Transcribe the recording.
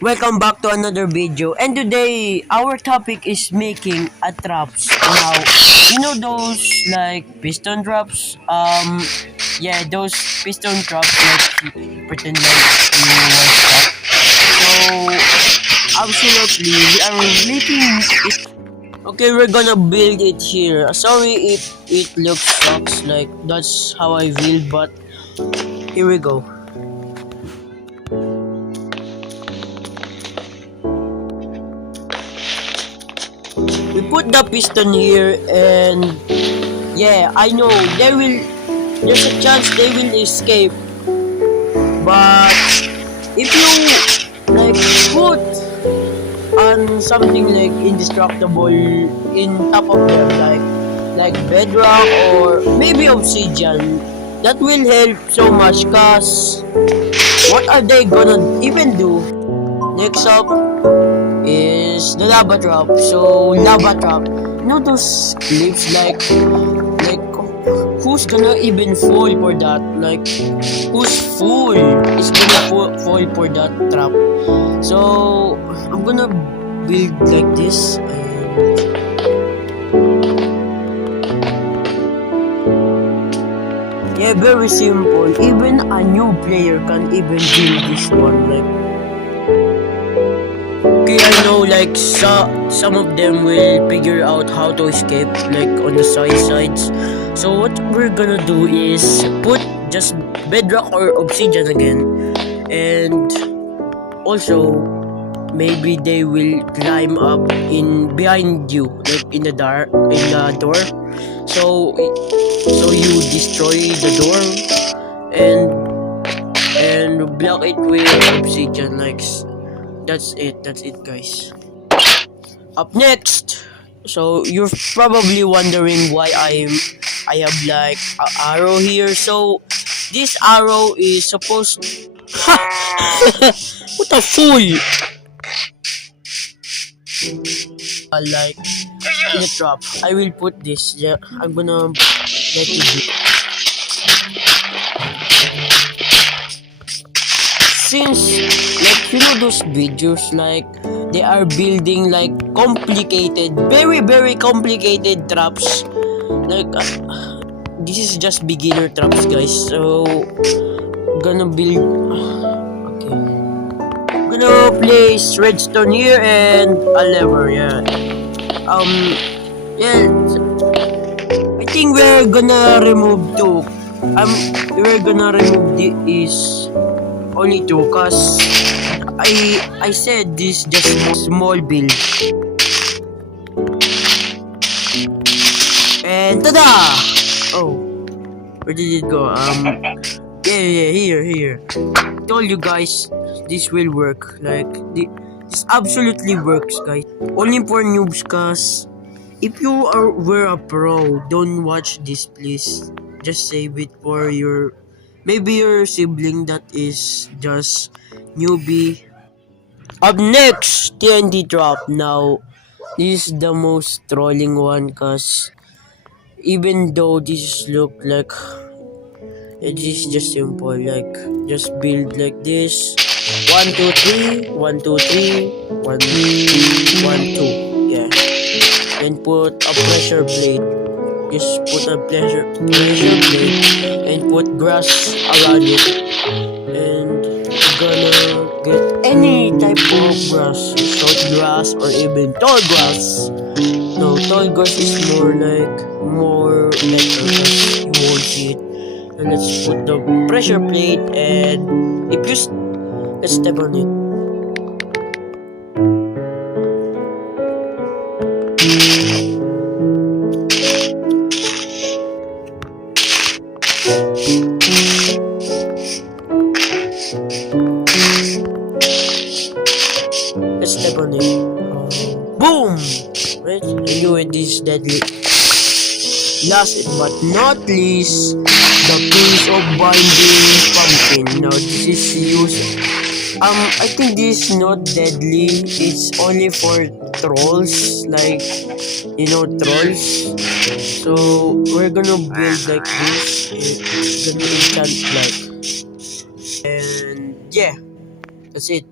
Welcome back to another video, and today our topic is making a traps. Now, you know those like piston traps? Yeah, those piston traps like pretend like you want trap. So, absolutely, we are making it. Okay, we're gonna build it here. Sorry if it looks sucks, like that's how I feel, but here we go. We put the piston here, and yeah, I know there's a chance they will escape, but if you like put on something like indestructible in top of them, like bedrock or maybe obsidian, that will help so much. Cause what are they gonna even do? Next up is the lava trap. So lava trap, you know those cliffs, like who's gonna even fall for that? Like whose fool is gonna fall for that trap? So I'm gonna build like this, and yeah, very simple. Even a new player can even build this one. Like, okay, I know like some of them will figure out how to escape like on the sides. So what we're gonna do is put just bedrock or obsidian again, and also maybe they will climb up in behind you, like in the door. So you destroy the door and block it with obsidian. Like that's it, guys. Up next, so you're probably wondering why I have like an arrow here. So this arrow is supposed. What a fool! Like in a trap. I will put this. Yeah, I'm gonna let you do. Since like you know those videos, like they are building like complicated, very complicated traps. Like this is just beginner traps, guys. So gonna build. Okay, gonna place redstone here and a lever. Yeah. Yeah. I think we're gonna remove two. We're gonna remove this only two, cause I said this just small build. And tada! Oh, where did it go? Yeah, here. Told you guys, this will work. Like this absolutely works, guys. Only for noobs, cause if you were a pro, don't watch this, please. Just save it for your maybe your sibling that is just newbie. Up next, TNT drop. Now, this is the most trolling one, cause even though this look like it is just simple, like just build like this. 1 2 3 1 2 3 1 1 2, yeah, and put a pressure plate. Just put a pressure plate and put grass around it, and you're gonna get any type of grass, short grass or even tall grass. No, tall grass is more better because you won't see it. And let's put the pressure plate, and if you let's step on it. Let's step on it. Boom! Right? I knew it is deadly. Last but not least, the piece of binding pumpkin. Now this is used. I think this is not deadly. It's only for trolls, like you know trolls. So we're gonna build like this. It's gonna enchant like, and yeah, that's it.